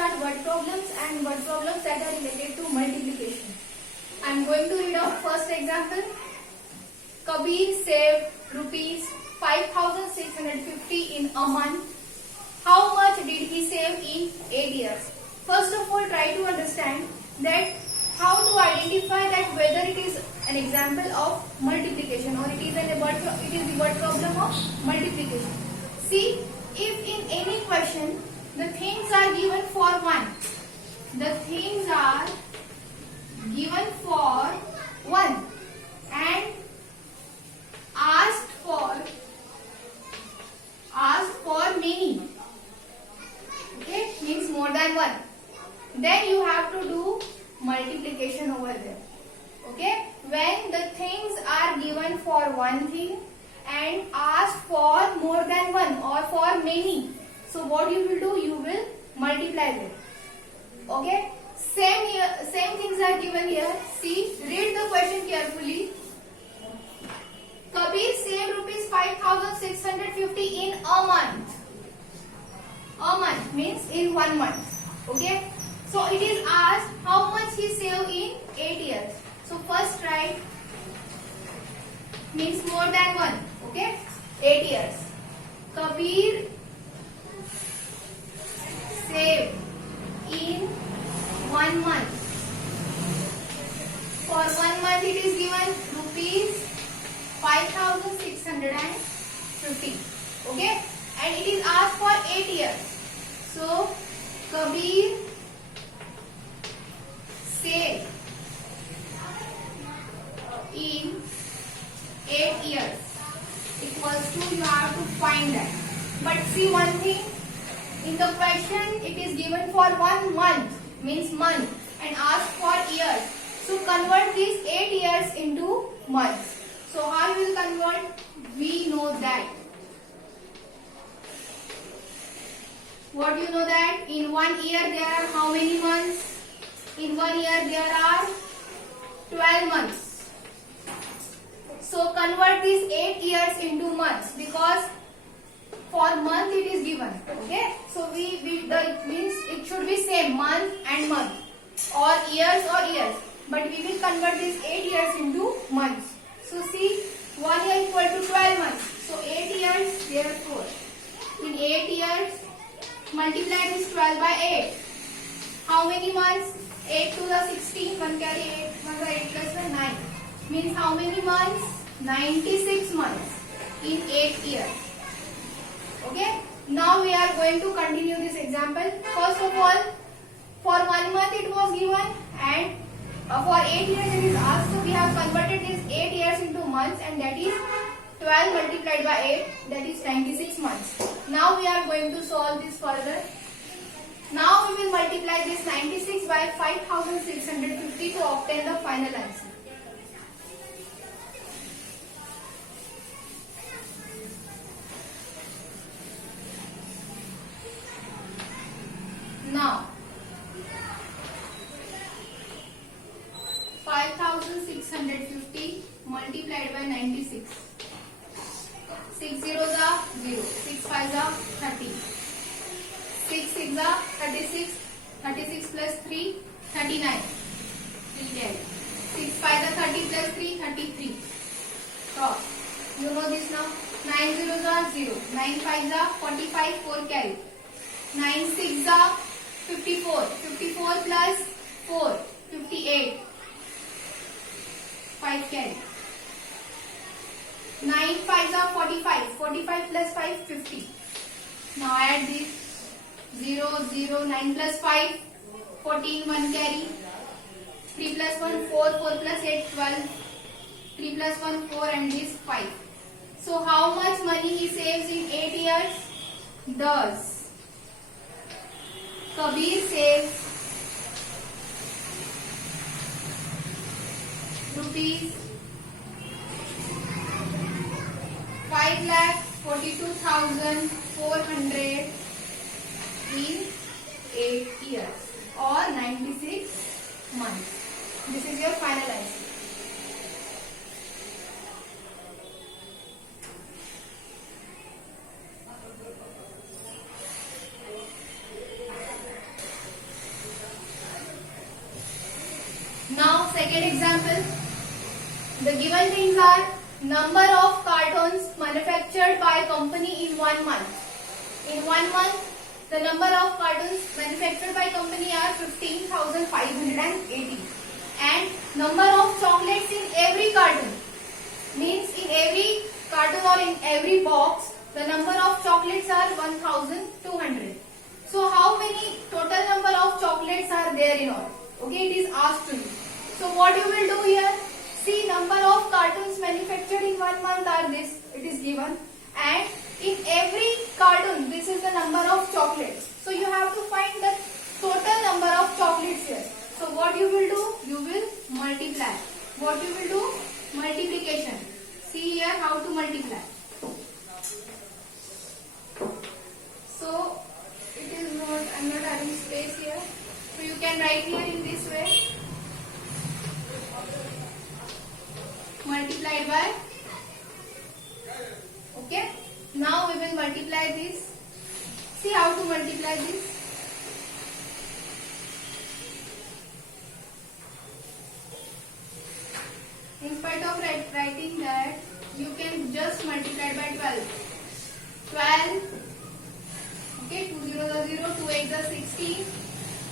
start word problems and word problems that are related to multiplication. I am going to read out first example. Kabir saved rupees 5,650 in a month. How much did he save in 8 years? First of all, try to understand that how to identify that whether it is an example of multiplication or it is the word problem of multiplication. See, if in any question the things are given for 1, the things are given for 1 and asked for many, okay, means more than 1, then you have to do multiplication over there. Okay, when the things are given for one thing and asked for more than 1 or for many, so what you will do, you will multiply them. Okay, same things are given here. See, read the question carefully. Kabir saved rupees 5,650 in a month. A month means in 1 month. Okay, so it is asked how much he saved in 8 years. So first write means more than 1. Okay, 8 years. Kabir saved in 1 month. For 1 month it is given rupees 5,650. Okay, and it is asked for 8 years. So Kabir saved in 8 years equals to, you have to find that. But see one thing, in the question it is given for 1 month means month and asked for years. So convert these 8 years into months. So how you will convert? We know that. What you know that? In 1 year there are how many months? In 1 year there are 12 months. So convert these 8 years into months because for month it is given. Okay, so it means it should be same month and month or years, but we will convert these 8 years into months. So see, 1 year equal to 12 months. So 8 years, therefore in 8 years multiply this 12 by 8. How many months? 8 to the 16, 1 carry 8, 1 by 8 plus 1, 9. Means how many months? 96 months in 8 years. Okay, now we are going to continue this example. First of all, for 1 month it was given and for 8 years it is asked. So we have converted these 8 years into months and that is 12 multiplied by 8, that is 96 months. Now we are going to solve this further. Now we will multiply this 96 by 5,650 to obtain the final answer. Now 5,650 multiplied by 96. 6 zeros are 0. 6 5s are 30. 6 6s are 36. 36 plus 3, 39. 6 5s are 30 plus 3, 33. Cross. You know this now. 9 zeros are 0. 9 5s are 45. 4 carry. 9 6s are 54. 54 plus 4, 58. 5 carry. 9 5s are 45. 45 plus 5, 50. Now add this 0, 0, 9 plus 5, 14, 1 carry. 3 plus 1, 4, 4 plus 8, 12. 3 plus 1, 4 and this 5. So how much money he saves in 8 years? Thus, Kabir saves rupees 5,42,400 in 8 years or 96 months. This is your final answer. second example. The given things are number of cartons manufactured by company in 1 month. In 1 month, the number of cartons manufactured by company are 15,580. And number of chocolates in every carton, means in every carton or in every box, the number of chocolates are 1,200. So how many total number of chocolates are there in all? Okay, it is asked to you. So what you will do here? See, number of cartons manufactured in 1 month are this. It is given. And in every carton, this is the number of chocolates. So you have to find the total number of chocolates here. So what you will do? You will multiply. What you will do? Multiplication. See here how to multiply. So it is not, I am not having space here. So you can write here in this way. Multiplied by. Okay. Now we will multiply this. See how to multiply this. In spite of writing that, you can just multiply by 12. 12. Okay, 2 zeros are 0, 2 8s are 16,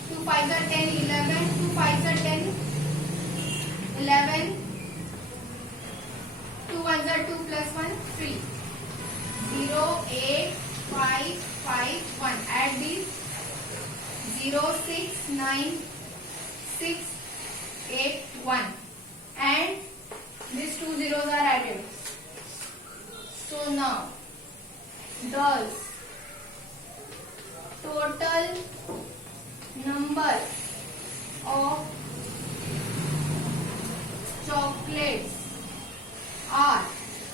2 5s are 10, 11, 2 5s are 10, 11, 2 1s are 2 plus 1, 3. 0, 8, 5, 5, 1. Add these. 0, 6, 9, 6, 8, 1. And these 2 zeros are added. So now, does total number of chocolates are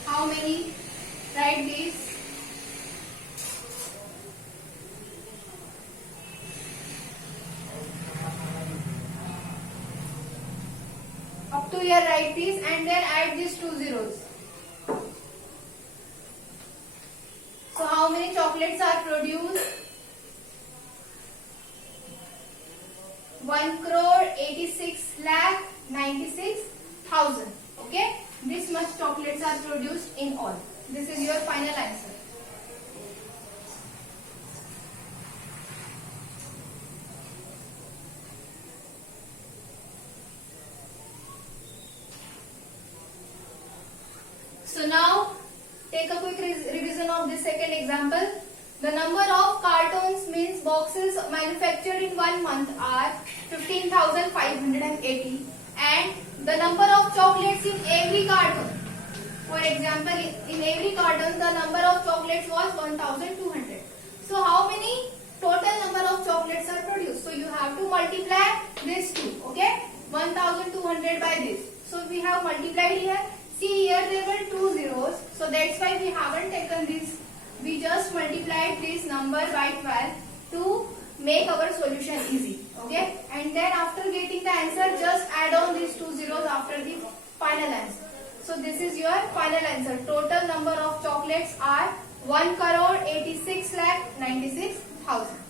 how many? Write this. Up to here write this and then add these 2 zeros. So how many chocolates are produced? 1,86,96,000. Okay, this much chocolates are produced in all. This is your final answer. So now take a quick revision of this second example. The number of cartons means boxes manufactured in 1 month are 15,580 and the number of chocolates in every carton. For example, in every carton the number of chocolates was 1,200. So how many total number of chocolates are produced? So you have to multiply this two. Okay, 1,200 by this. So we have multiplied here. See here there were 2 zeros. So that's why we haven't taken this. We just multiplied this number by 12 to make our solution easy. Okay, and then after getting the answer just add on these 2 zeros after the final answer. So this is your final answer. Total number of chocolates are 1,86,96,000.